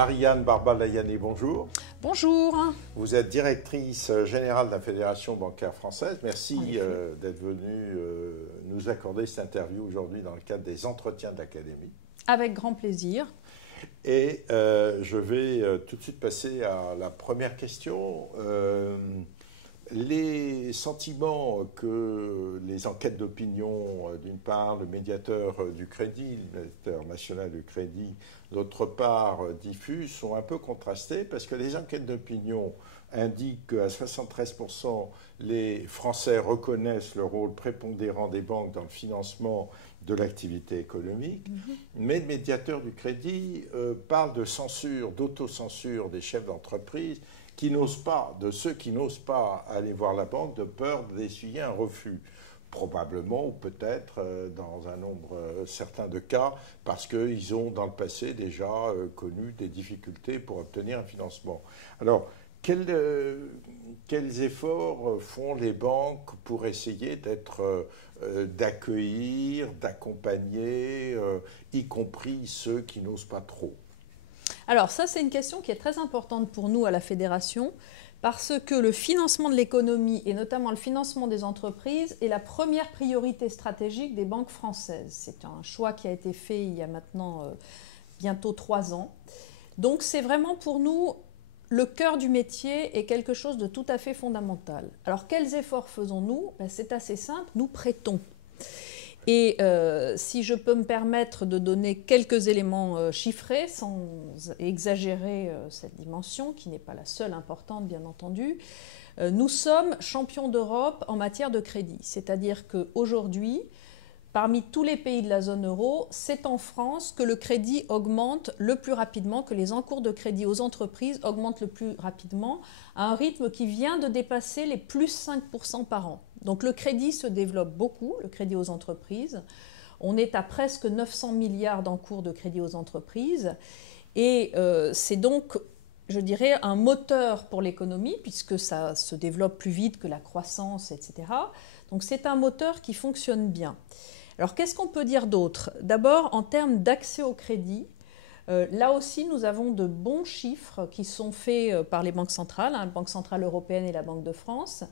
Marianne Barba-Layani, bonjour. Bonjour. Vous êtes directrice générale de la Fédération bancaire française. Merci d'être venue nous accorder cette interview aujourd'hui dans le cadre des entretiens de l'Académie. Avec grand plaisir. Et je vais tout de suite passer à la première question. Les sentiments que les enquêtes d'opinion, d'une part, le médiateur du crédit, le médiateur national du crédit, d'autre part, diffusent, sont un peu contrastés parce que les enquêtes d'opinion indiquent qu'à 73%, les Français reconnaissent le rôle prépondérant des banques dans le financement de l'activité économique, mais le médiateur du crédit parle de censure, d'autocensure des chefs d'entreprise de ceux qui n'osent pas aller voir la banque de peur d'essuyer un refus. Probablement, ou peut-être, dans un nombre certain de cas, parce qu'ils ont dans le passé déjà connu des difficultés pour obtenir un financement. Alors, quels efforts font les banques pour essayer d'accueillir, d'accompagner, y compris ceux qui n'osent pas trop ? Alors ça, c'est une question qui est très importante pour nous à la Fédération parce que le financement de l'économie et notamment le financement des entreprises est la première priorité stratégique des banques françaises. C'est un choix qui a été fait il y a maintenant bientôt 3 ans. Donc c'est vraiment pour nous le cœur du métier et quelque chose de tout à fait fondamental. Alors quels efforts faisons-nous ? C'est assez simple, nous prêtons. Et si je peux me permettre de donner quelques éléments chiffrés, sans exagérer cette dimension, qui n'est pas la seule importante bien entendu, nous sommes champions d'Europe en matière de crédit. C'est-à-dire qu'aujourd'hui, parmi tous les pays de la zone euro, c'est en France que le crédit augmente le plus rapidement, que les encours de crédit aux entreprises augmentent le plus rapidement, à un rythme qui vient de dépasser les plus 5% par an. Donc le crédit se développe beaucoup, le crédit aux entreprises. On est à presque 900 milliards d'encours de crédit aux entreprises. Et c'est donc, je dirais, un moteur pour l'économie, puisque ça se développe plus vite que la croissance, etc. Donc c'est un moteur qui fonctionne bien. Alors qu'est-ce qu'on peut dire d'autre ? D'abord, en termes d'accès au crédit, là aussi nous avons de bons chiffres qui sont faits par les banques centrales, la Banque centrale européenne et la Banque de France,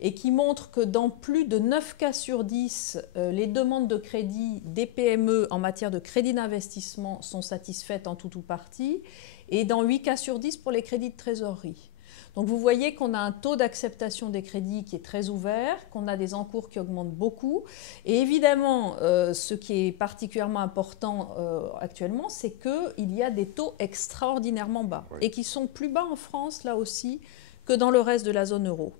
et qui montrent que dans plus de 9 cas sur 10, les demandes de crédit des PME en matière de crédit d'investissement sont satisfaites en tout ou partie, et dans 8 cas sur 10 pour les crédits de trésorerie. Donc vous voyez qu'on a un taux d'acceptation des crédits qui est très ouvert, qu'on a des encours qui augmentent beaucoup. Et évidemment, ce qui est particulièrement important actuellement, c'est qu'il y a des taux extraordinairement bas et qui sont plus bas en France, là aussi, que dans le reste de la zone euro.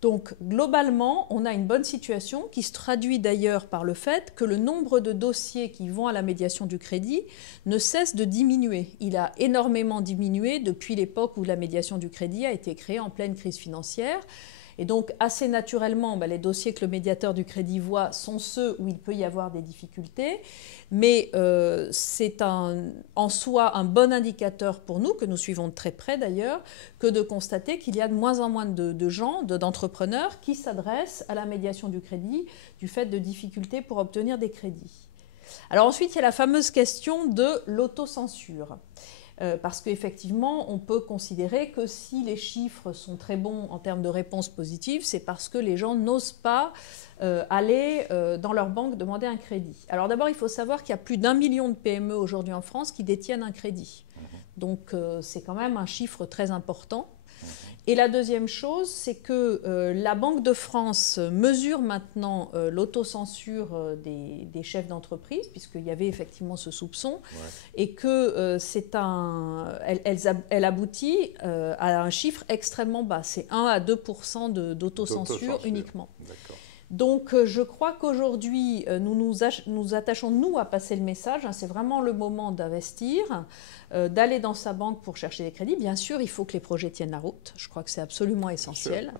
Donc globalement, on a une bonne situation qui se traduit d'ailleurs par le fait que le nombre de dossiers qui vont à la médiation du crédit ne cesse de diminuer. Il a énormément diminué depuis l'époque où la médiation du crédit a été créée en pleine crise financière. Et donc assez naturellement, les dossiers que le médiateur du crédit voit sont ceux où il peut y avoir des difficultés. Mais c'est en soi un bon indicateur pour nous, que nous suivons de très près d'ailleurs, que de constater qu'il y a de moins en moins de gens, d'entrepreneurs qui s'adressent à la médiation du crédit du fait de difficultés pour obtenir des crédits. Alors ensuite, il y a la fameuse question de l'autocensure. Parce qu'effectivement, on peut considérer que si les chiffres sont très bons en termes de réponses positives, c'est parce que les gens n'osent pas aller dans leur banque demander un crédit. Alors d'abord, il faut savoir qu'il y a plus d'1 million de PME aujourd'hui en France qui détiennent un crédit. Donc c'est quand même un chiffre très important. Et la deuxième chose, c'est que la Banque de France mesure maintenant l'autocensure des chefs d'entreprise, puisqu'il y avait effectivement ce soupçon, et que elle aboutit à un chiffre extrêmement bas. C'est 1 à 2% d'autocensure uniquement. Donc je crois qu'aujourd'hui, nous nous attachons, nous, à passer le message. C'est vraiment le moment d'investir, d'aller dans sa banque pour chercher des crédits. Bien sûr, il faut que les projets tiennent la route. Je crois que c'est absolument essentiel.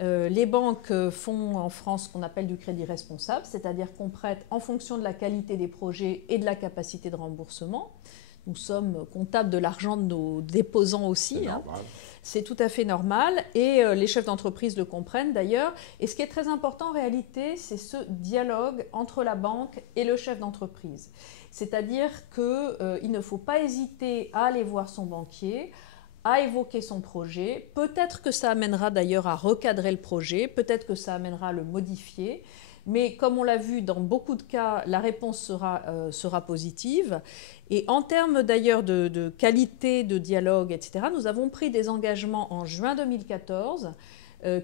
Les banques font en France ce qu'on appelle du crédit responsable, c'est-à-dire qu'on prête en fonction de la qualité des projets et de la capacité de remboursement. Nous sommes comptables de l'argent de nos déposants aussi. Hein. C'est tout à fait normal et les chefs d'entreprise le comprennent d'ailleurs. Et ce qui est très important en réalité, c'est ce dialogue entre la banque et le chef d'entreprise. C'est-à-dire qu'il ne faut pas hésiter à aller voir son banquier, à évoquer son projet. Peut-être que ça amènera d'ailleurs à recadrer le projet, peut-être que ça amènera à le modifier. Mais comme on l'a vu dans beaucoup de cas, la réponse sera positive. Et en termes d'ailleurs de qualité de dialogue, etc., nous avons pris des engagements en juin 2014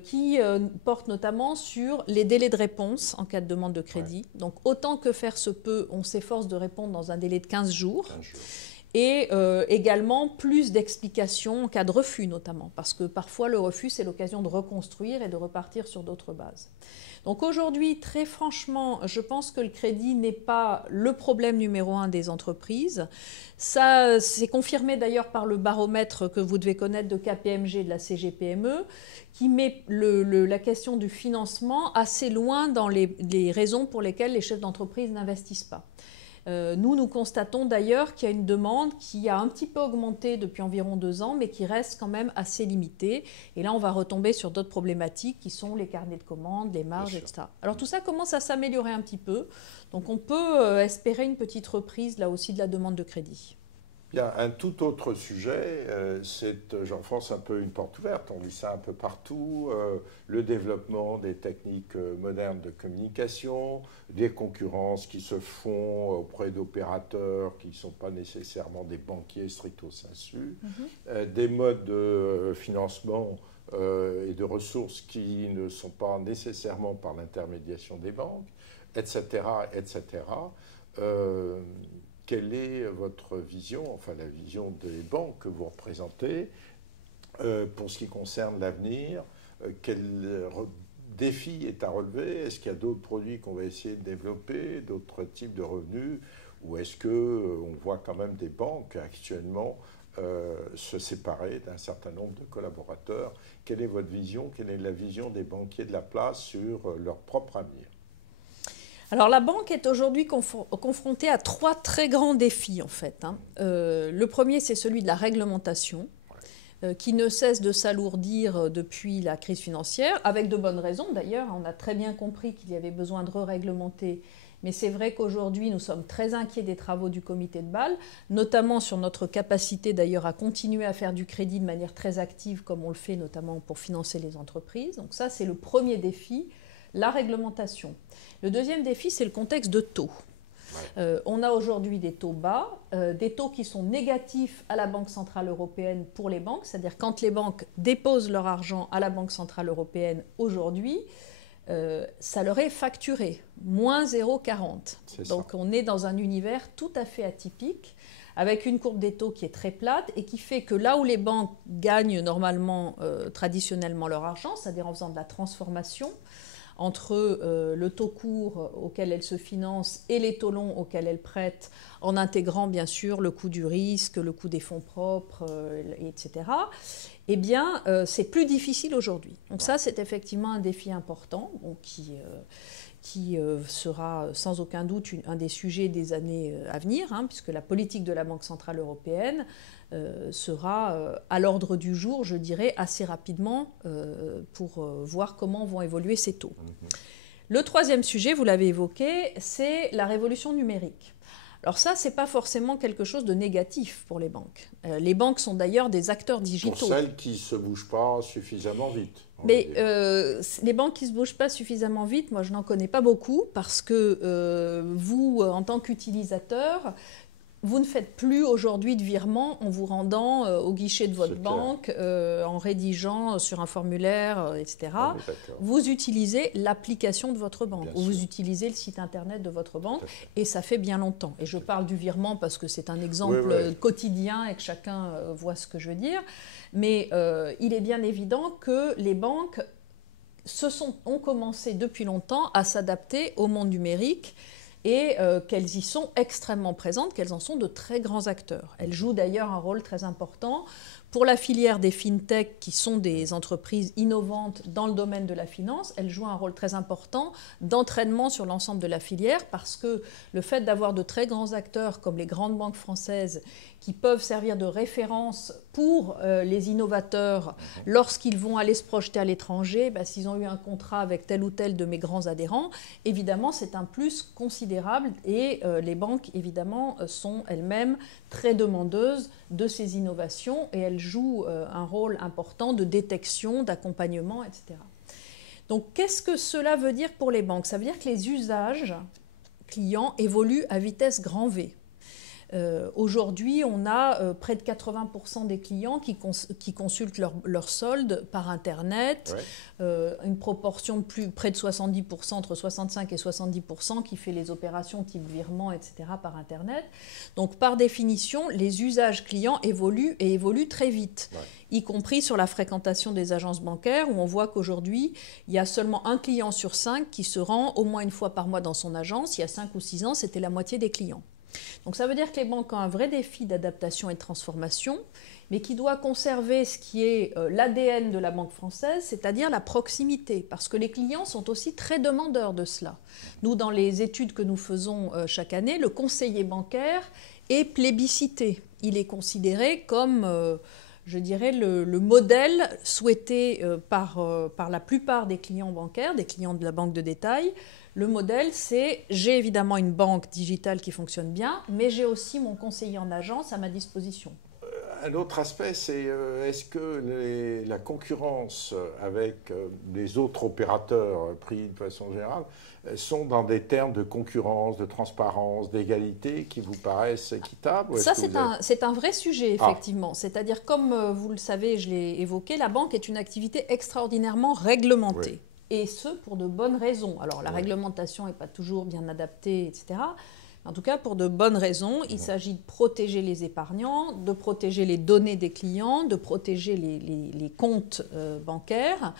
qui portent notamment sur les délais de réponse en cas de demande de crédit. Ouais. Donc autant que faire se peut, on s'efforce de répondre dans un délai de 15 jours. 15 jours. Et également plus d'explications en cas de refus notamment, parce que parfois le refus c'est l'occasion de reconstruire et de repartir sur d'autres bases. Donc aujourd'hui, très franchement, je pense que le crédit n'est pas le problème numéro 1 des entreprises. Ça c'est confirmé d'ailleurs par le baromètre que vous devez connaître de KPMG de la CGPME, qui met la question du financement assez loin dans les raisons pour lesquelles les chefs d'entreprise n'investissent pas. Nous constatons d'ailleurs qu'il y a une demande qui a un petit peu augmenté depuis environ 2 ans, mais qui reste quand même assez limitée. Et là, on va retomber sur d'autres problématiques qui sont les carnets de commandes, les marges, etc. Alors tout ça commence à s'améliorer un petit peu. Donc on peut espérer une petite reprise là aussi de la demande de crédit. Bien, un tout autre sujet, j'enfonce un peu une porte ouverte, on dit ça un peu partout, le développement des techniques modernes de communication, des concurrences qui se font auprès d'opérateurs qui ne sont pas nécessairement des banquiers stricto sensu, des modes de financement et de ressources qui ne sont pas nécessairement par l'intermédiation des banques, etc., etc. Quelle est votre vision, enfin la vision des banques que vous représentez pour ce qui concerne l'avenir? Quel défi est à relever? Est-ce qu'il y a d'autres produits qu'on va essayer de développer, d'autres types de revenus? Ou est-ce qu'on voit quand même des banques actuellement se séparer d'un certain nombre de collaborateurs? Quelle est votre vision? Quelle est la vision des banquiers de la place sur leur propre avenir? Alors la banque est aujourd'hui confrontée à 3 très grands défis en fait. Le premier, c'est celui de la réglementation, qui ne cesse de s'alourdir depuis la crise financière, avec de bonnes raisons d'ailleurs. On a très bien compris qu'il y avait besoin de re-réglementer, mais c'est vrai qu'aujourd'hui nous sommes très inquiets des travaux du comité de Bâle, notamment sur notre capacité d'ailleurs à continuer à faire du crédit de manière très active, comme on le fait notamment pour financer les entreprises. Donc ça, c'est le premier défi, la réglementation. Le deuxième défi, c'est le contexte de taux. On a aujourd'hui des taux bas, des taux qui sont négatifs à la Banque centrale européenne pour les banques, c'est-à-dire quand les banques déposent leur argent à la Banque centrale européenne aujourd'hui, ça leur est facturé, moins 0,40. Donc on est dans un univers tout à fait atypique, avec une courbe des taux qui est très plate et qui fait que là où les banques gagnent normalement, traditionnellement leur argent, c'est-à-dire en faisant de la transformation, entre le taux court auquel elles se financent et les taux longs auxquels elles prêtent, en intégrant bien sûr le coût du risque, le coût des fonds propres, etc., eh bien, c'est plus difficile aujourd'hui. Donc ça, c'est effectivement un défi important qui sera sans aucun doute un des sujets des années à venir, puisque la politique de la Banque centrale européenne sera à l'ordre du jour, je dirais, assez rapidement pour voir comment vont évoluer ces taux. Le troisième sujet, vous l'avez évoqué, c'est la révolution numérique. Alors ça, ce n'est pas forcément quelque chose de négatif pour les banques. Les banques sont d'ailleurs des acteurs digitaux. Pour celles qui ne se bougent pas suffisamment vite. Mais les banques qui ne se bougent pas suffisamment vite, moi je n'en connais pas beaucoup, parce que vous, en tant qu'utilisateur, vous ne faites plus aujourd'hui de virement en vous rendant au guichet de votre banque, en rédigeant sur un formulaire, etc. Vous utilisez l'application de votre banque, ou vous utilisez le site internet de votre banque, et ça fait bien longtemps. Et je parle du virement parce que c'est un exemple quotidien et que chacun voit ce que je veux dire. Mais il est bien évident que les banques ont commencé depuis longtemps à s'adapter au monde numérique, et qu'elles y sont extrêmement présentes, qu'elles en sont de très grands acteurs. Elles jouent d'ailleurs un rôle très important Pour la filière des fintech, qui sont des entreprises innovantes dans le domaine de la finance, elles jouent un rôle très important d'entraînement sur l'ensemble de la filière, parce que le fait d'avoir de très grands acteurs comme les grandes banques françaises qui peuvent servir de référence pour les innovateurs lorsqu'ils vont aller se projeter à l'étranger, s'ils ont eu un contrat avec tel ou tel de mes grands adhérents, évidemment c'est un plus considérable et les banques évidemment sont elles-mêmes très demandeuses de ces innovations et elles jouent un rôle important de détection, d'accompagnement, etc. Donc qu'est-ce que cela veut dire pour les banques? Ça veut dire que les usages clients évoluent à vitesse grand V. Aujourd'hui, on a près de 80% des clients qui consultent leur solde par Internet, une proportion de près de 70%, entre 65 et 70% qui fait les opérations type virement, etc. par Internet. Donc, par définition, les usages clients évoluent et évoluent très vite, y compris sur la fréquentation des agences bancaires, où on voit qu'aujourd'hui, il y a seulement un client sur 5 qui se rend au moins une fois par mois dans son agence. Il y a 5 ou 6 ans, c'était la moitié des clients. Donc ça veut dire que les banques ont un vrai défi d'adaptation et de transformation, mais qui doit conserver ce qui est l'ADN de la banque française, c'est-à-dire la proximité, parce que les clients sont aussi très demandeurs de cela. Nous, dans les études que nous faisons chaque année, le conseiller bancaire est plébiscité. Il est considéré comme, je dirais, le modèle souhaité par la plupart des clients bancaires, des clients de la banque de détail. Le modèle, c'est j'ai évidemment une banque digitale qui fonctionne bien, mais j'ai aussi mon conseiller en agence à ma disposition. Un autre aspect, c'est est-ce que la concurrence avec les autres opérateurs pris de façon générale sont dans des termes de concurrence, de transparence, d'égalité qui vous paraissent équitables? Ça, c'est un vrai sujet, effectivement. C'est-à-dire, comme vous le savez, je l'ai évoqué, la banque est une activité extraordinairement réglementée. Oui. Et ce, pour de bonnes raisons. Alors, la réglementation n'est pas toujours bien adaptée, etc. En tout cas, pour de bonnes raisons. Il s'agit de protéger les épargnants, de protéger les données des clients, de protéger les comptes bancaires.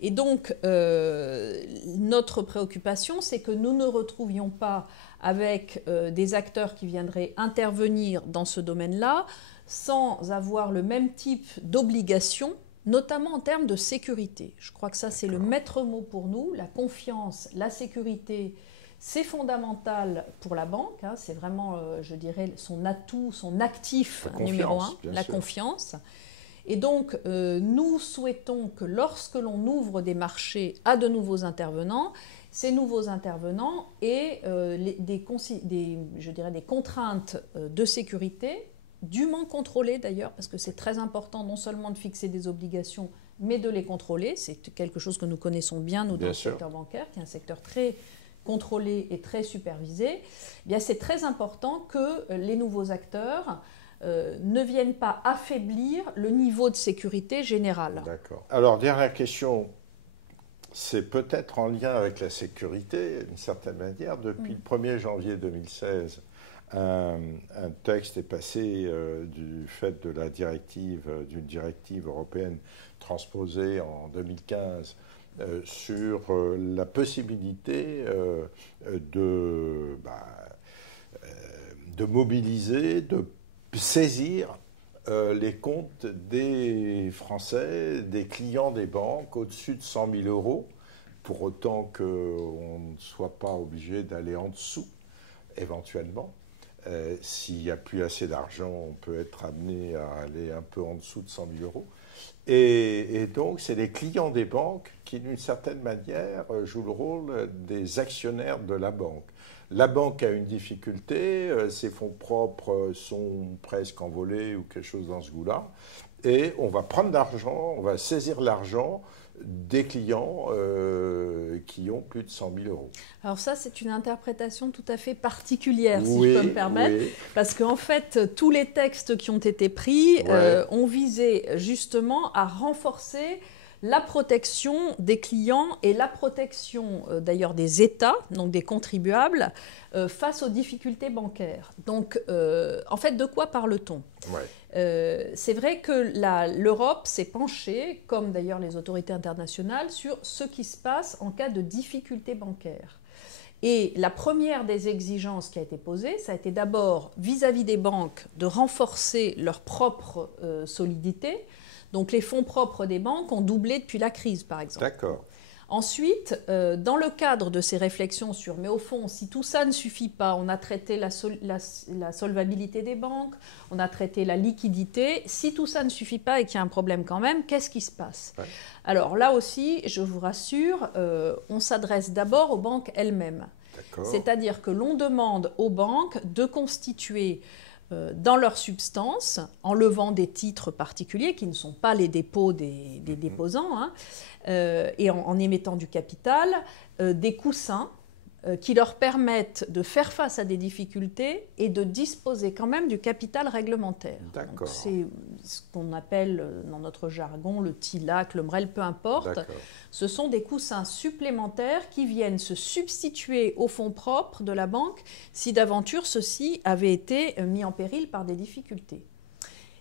Et donc, notre préoccupation, c'est que nous ne retrouvions pas avec des acteurs qui viendraient intervenir dans ce domaine-là sans avoir le même type d'obligation, notamment en termes de sécurité. Je crois que ça, c'est le maître mot pour nous. La confiance, la sécurité, c'est fondamental pour la banque. C'est vraiment, je dirais, son atout, son actif numéro un, la confiance. Et donc, nous souhaitons que lorsque l'on ouvre des marchés à de nouveaux intervenants, ces nouveaux intervenants aient des contraintes de sécurité, dûment contrôlées d'ailleurs, parce que c'est très important non seulement de fixer des obligations, mais de les contrôler. C'est quelque chose que nous connaissons bien, nous, dans le secteur bancaire, qui est un secteur très contrôlé et très supervisé. Eh bien, c'est très important que les nouveaux acteurs ne viennent pas affaiblir le niveau de sécurité général. D'accord. Alors, dernière question, c'est peut-être en lien avec la sécurité, d'une certaine manière. Depuis le 1er janvier 2016, un texte est passé du fait de la d'une directive européenne transposée en 2015 sur la possibilité de mobiliser, de saisir les comptes des Français, des clients des banques au-dessus de 100 000 euros, pour autant qu'on ne soit pas obligé d'aller en dessous, éventuellement. S'il n'y a plus assez d'argent, on peut être amené à aller un peu en dessous de 100 000 euros. Et donc, c'est les clients des banques qui, d'une certaine manière, jouent le rôle des actionnaires de la banque. La banque a une difficulté, ses fonds propres sont presque envolés ou quelque chose dans ce goût-là, et on va prendre l'argent, on va saisir l'argent des clients qui ont plus de 100 000 euros. Alors ça, c'est une interprétation tout à fait particulière, si je peux me permettre, parce qu'en fait, tous les textes qui ont été pris ont visé justement à renforcer la protection des clients et la protection d'ailleurs des États, donc des contribuables, face aux difficultés bancaires. Donc, en fait, de quoi parle-t-on ? C'est vrai que l'Europe s'est penchée, comme d'ailleurs les autorités internationales, sur ce qui se passe en cas de difficultés bancaires. Et la première des exigences qui a été posée, ça a été d'abord vis-à-vis des banques de renforcer leur propre solidité. Donc les fonds propres des banques ont doublé depuis la crise, par exemple. D'accord. Ensuite, dans le cadre de ces réflexions sur, mais au fond, si tout ça ne suffit pas, on a traité la solvabilité des banques, on a traité la liquidité, si tout ça ne suffit pas et qu'il y a un problème quand même, qu'est-ce qui se passe? Ouais. Alors là aussi, je vous rassure, on s'adresse d'abord aux banques elles-mêmes. C'est-à-dire que l'on demande aux banques de constituer dans leur substance, en levant des titres particuliers qui ne sont pas les dépôts des déposants, hein, et en émettant du capital, des coussins qui leur permettent de faire face à des difficultés et de disposer quand même du capital réglementaire. C'est ce qu'on appelle dans notre jargon le TILAC, le MREL, peu importe. Ce sont des coussins supplémentaires qui viennent se substituer aux fonds propres de la banque si d'aventure ceux-ci avaient été mis en péril par des difficultés.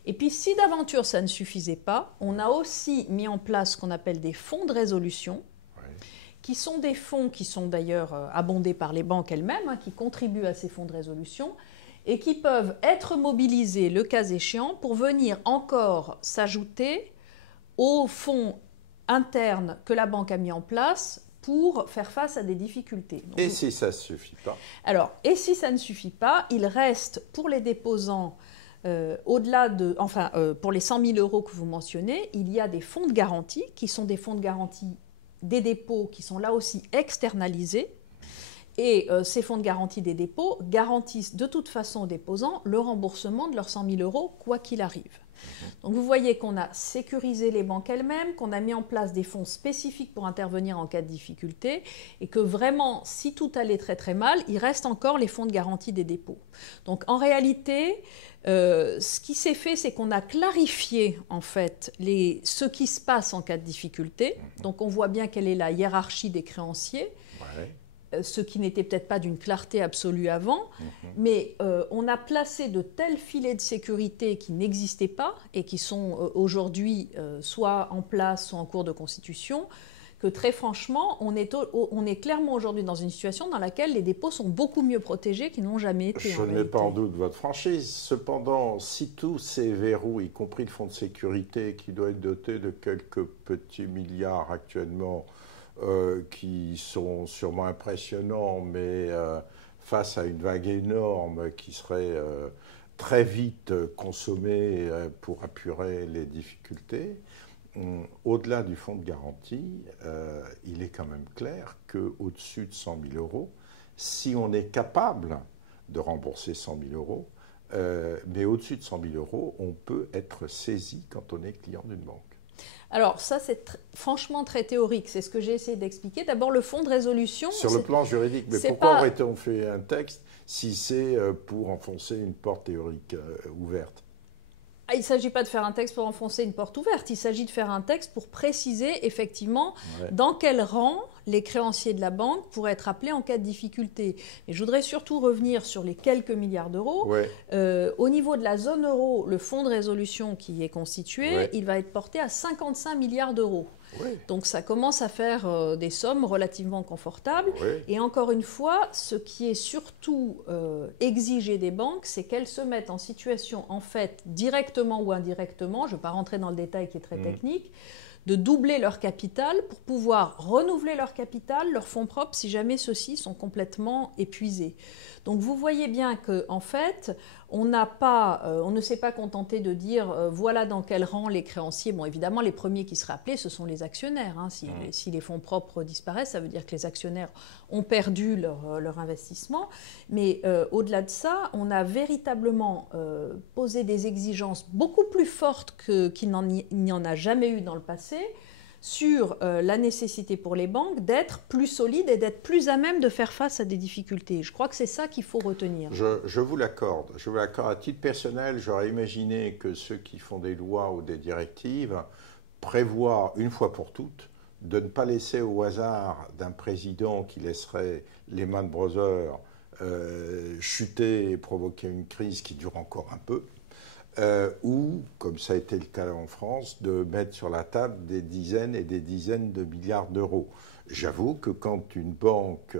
Et puis si d'aventure ça ne suffisait pas, on a aussi mis en place ce qu'on appelle des fonds de résolution, qui sont des fonds qui sont d'ailleurs abondés par les banques elles-mêmes, hein, qui contribuent à ces fonds de résolution, et qui peuvent être mobilisés, le cas échéant, pour venir encore s'ajouter aux fonds internes que la banque a mis en place pour faire face à des difficultés. Donc, et si ça ne suffit pas? Alors, et si ça ne suffit pas, il reste pour les déposants, au-delà de, pour les 100 000 euros que vous mentionnez, il y a des fonds de garantie qui sont des fonds de garantie des dépôts qui sont là aussi externalisés. Et ces fonds de garantie des dépôts garantissent de toute façon aux déposants le remboursement de leurs 100 000 euros, quoi qu'il arrive. Donc vous voyez qu'on a sécurisé les banques elles-mêmes, qu'on a mis en place des fonds spécifiques pour intervenir en cas de difficulté, et que vraiment, si tout allait très très mal, il reste encore les fonds de garantie des dépôts. Donc en réalité, ce qui s'est fait, c'est qu'on a clarifié en fait ce qui se passe en cas de difficulté. Donc on voit bien quelle est la hiérarchie des créanciers. Ce qui n'était peut-être pas d'une clarté absolue avant, mais on a placé de tels filets de sécurité qui n'existaient pas et qui sont aujourd'hui soit en place, soit en cours de constitution, que très franchement, on est clairement aujourd'hui dans une situation dans laquelle les dépôts sont beaucoup mieux protégés qu'ils n'ont jamais été. Je ne mets pas en doute votre franchise. Cependant, si tous ces verrous, y compris le fonds de sécurité qui doit être doté de quelques petits milliards actuellement, qui sont sûrement impressionnants, mais face à une vague énorme qui serait très vite consommée pour apurer les difficultés, au-delà du fonds de garantie, il est quand même clair qu'au-dessus de 100 000 euros, si on est capable de rembourser 100 000 euros, mais au-dessus de 100 000 euros, on peut être saisi quand on est client d'une banque. Alors ça, c'est franchement très théorique, c'est ce que j'ai essayé d'expliquer. D'abord, le fonds de résolution... Sur le plan juridique, mais pourquoi aurait-on fait un texte si c'est pour enfoncer une porte théorique ouverte? Il ne s'agit pas de faire un texte pour enfoncer une porte ouverte, il s'agit de faire un texte pour préciser effectivement dans quel rang les créanciers de la banque pourraient être appelés en cas de difficulté. Et je voudrais surtout revenir sur les quelques milliards d'euros. Au niveau de la zone euro, le fonds de résolution qui est constitué, il va être porté à 55 milliards d'euros. Donc ça commence à faire des sommes relativement confortables. Et encore une fois, ce qui est surtout exigé des banques, c'est qu'elles se mettent en situation, en fait, directement ou indirectement, je ne vais pas rentrer dans le détail qui est très technique, de doubler leur capital pour pouvoir renouveler leur capital, leurs fonds propres, si jamais ceux-ci sont complètement épuisés. Donc vous voyez bien qu'en fait, on ne s'est pas contenté de dire voilà dans quel rang les créanciers. Bon, évidemment, les premiers qui seraient appelés, ce sont les actionnaires. Hein. Si les fonds propres disparaissent, ça veut dire que les actionnaires ont perdu leur investissement. Mais au-delà de ça, on a véritablement posé des exigences beaucoup plus fortes qu'il n'y en a jamais eu dans le passé, sur la nécessité pour les banques d'être plus solides et d'être plus à même de faire face à des difficultés. Je crois que c'est ça qu'il faut retenir. Je vous l'accorde. Je vous l'accorde. À titre personnel, j'aurais imaginé que ceux qui font des lois ou des directives prévoient une fois pour toutes de ne pas laisser au hasard d'un président qui laisserait Lehman Brothers chuter et provoquer une crise qui dure encore un peu. Ou, comme ça a été le cas en France, de mettre sur la table des dizaines et des dizaines de milliards d'euros. J'avoue que quand une banque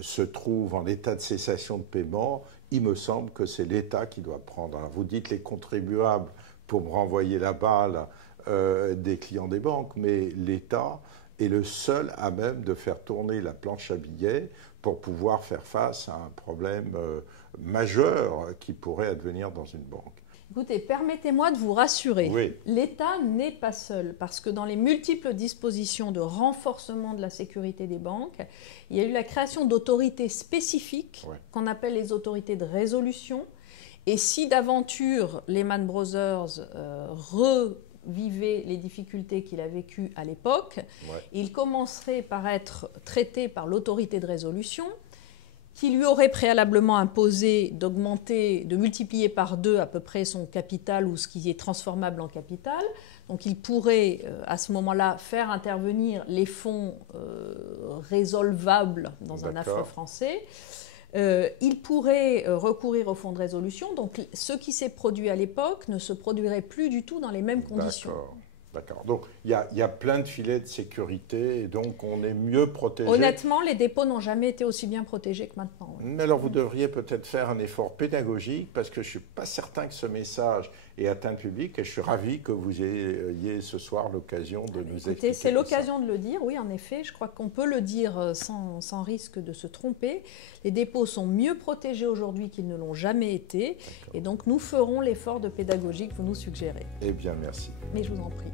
se trouve en état de cessation de paiement, il me semble que c'est l'État qui doit prendre. Alors vous dites les contribuables pour me renvoyer la balle des clients des banques, mais l'État est le seul à même de faire tourner la planche à billets pour pouvoir faire face à un problème majeur qui pourrait advenir dans une banque. Écoutez, permettez-moi de vous rassurer. Oui. L'État n'est pas seul, parce que dans les multiples dispositions de renforcement de la sécurité des banques, il y a eu la création d'autorités spécifiques, qu'on appelle les autorités de résolution. Et si d'aventure Lehman Brothers revivaient les difficultés qu'il a vécues à l'époque, il commencerait par être traité par l'autorité de résolution, qui lui aurait préalablement imposé d'augmenter, de multiplier par 2 à peu près son capital ou ce qui est transformable en capital. Donc il pourrait à ce moment-là faire intervenir les fonds résolvables dans un affreux français. Il pourrait recourir au fonds de résolution. Donc ce qui s'est produit à l'époque ne se produirait plus du tout dans les mêmes conditions. D'accord. Donc, il y a plein de filets de sécurité et donc on est mieux protégé. Honnêtement, les dépôts n'ont jamais été aussi bien protégés que maintenant. Oui. Mais alors, vous devriez peut-être faire un effort pédagogique parce que je ne suis pas certain que ce message ait atteint le public et je suis ravi que vous ayez ce soir l'occasion de nous expliquer. C'est l'occasion de le dire, oui, en effet. Je crois qu'on peut le dire sans risque de se tromper. Les dépôts sont mieux protégés aujourd'hui qu'ils ne l'ont jamais été. Et donc, nous ferons l'effort de pédagogie que vous nous suggérez. Eh bien, merci. Mais je vous en prie.